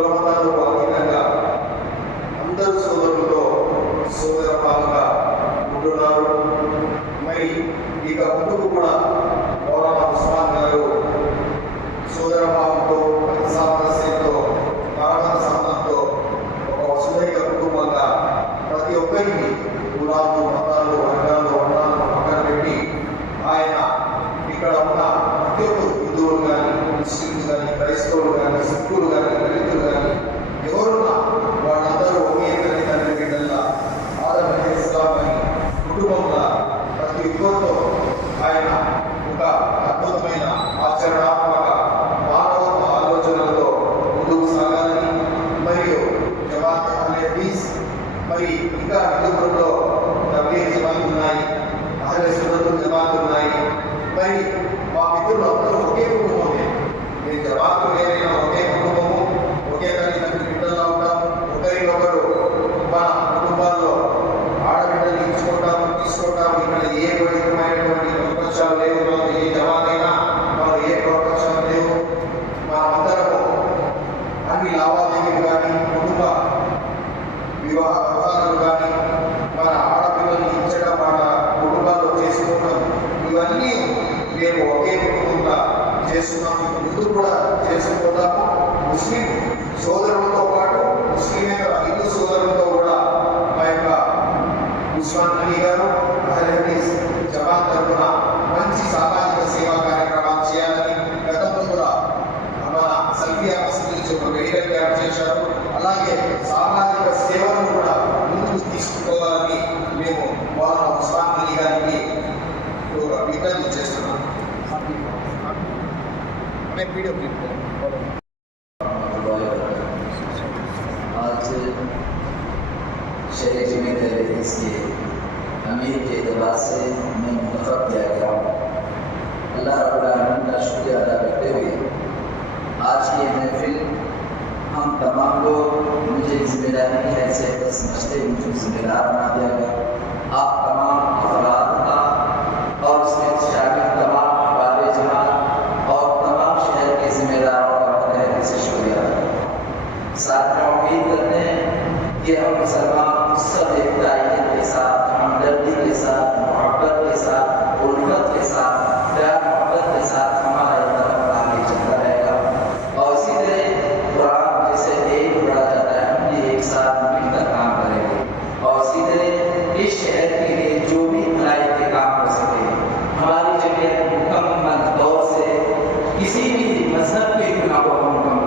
కులమతాలకు అతీతంగా అందరూ సోదరులతో సోదరభావంగా ఉంటున్నారు. మరి ఇక ముందుకు కూడా మౌలానా ఉస్మాన్ గారు సోదరభావంతో సామరస్యంతో పరమత సంబంధంతో ఒక వసుదైక కుటుంబంగా ప్రతి ఒక్కరికి కులాలు మతాలు వర్గాలు వర్ణాలను పక్కన పెట్టి ఆయన ఇక్కడ ఉన్న ప్రతి ఒక్కరు హిందువులు కానీ ముస్లింలు కానీ క్రైస్తవులు కానీ సిక్కులు కానీ దళితులు కానీ ఎవరున్నా వాళ్ళందరూ ఒకే తల్లి తండ్రి బిడ్డల్లా ఆదరణ ఇస్లాం అని కుటుంబంగా ప్రతి ఒక్కరితో ఆయన ఒక అద్భుతమైన ఆచరణాత్మక మానవత్వ ఆలోచనలతో ముందుకు సాగాలని మరియు జమాత్ అహ్లదీస్ మరి ఇంకా హిందూపురంలో తబ్లీగ్ జమాత్ ఉన్నాయి, అహ్లే సున్నత్ జమాత్ ఉన్నాయి. మరి మా మిత్రులు అందరూ ఒకే కుటుంబమే. మేము జమాత్ ఏదైనా ఒకే కుటుంబము, ఒకే తల్లిదండ్రులు బిడ్డల్లో ఉంటాము. ఒకరికొకరు మన కుటుంబాల్లో ఆడబిడ్డలు ఇచ్చుకుంటాము, తీసుకుంటాము. ఇక్కడ ఏ విధమైనటువంటి ప్రపంచాలు లేవు. మాకు ఏ జమాత్ అయినా మాకు ఏ ప్రపంచాలు లేవు. మనమందరము అన్ని లావాదేవీలు కానీ కుటుంబ వివాహ వ్యవహారాలు కానీ మన ఆడపిల్లల్ని ఇచ్చడం మన కుటుంబాల్లో చేసుకోవడం ఇవన్నీ మేము ఒకే కుటుంబంగా చేస్తున్నాము. ముందు కూడా చేసుకుంటాము. ముస్లిం సోదరులతో పాటు ముస్లిమేతర హిందూ సోదరులతో కూడా మా యొక్క ఉస్మాన్ అలీ గారు అహ్లదీస్ జమాత్ తరఫున మంచి సామాజిక సేవా కార్యక్రమాలు చేయాలని గతంలో కూడా మన సల్ఫియా మసీదు నుంచి ఒక మెడికల్ క్యాంప్ చేశారు. అలాగే సామాజిక సేవలను కూడా ముందుకు తీసుకుపోవాలని మేము మౌలానా ఉస్మాన్ అలీ గారికి విజ్ఞప్తి చేస్తున్నాం. आज शहर जमीन इसके अमीर के दरबार से मैं मुंतखब किया गया हूँ। अल्लाह रब्बुल आलमीन का शुक्रिया अदा करते हुए आज की महफिल हम तमाम लोग मुझे जिम्मेदारी की हैसियत पर समझते मुझे जिम्मेदार बना दिया गया। आप तमाम अफराद का और उसमें शामिल तमाम अहबाब जमात और तमाम शहर के जिम्मेदारों का तहे दिल से शुक्रिया। साथ में उम्मीद करते हैं कि हम मुसलमान सब एकताइयत के साथ, हमदर्दी के साथ, मोहब्बत के साथ, उल्फत के साथ, प्यार मोहब्बत के साथ हमारा ये तरफ आगे चलता रहेगा। और इसी तरह कुरान जैसे एक बढ़ा जाता है, हम ये एक साथ मिलकर काम करेंगे। और इसी तरह इस शहर के लिए जो भी भलाई के काम हो सके हमारी जगह मुकम्मल तौर से किसी भी मजहब के गुनाह को हम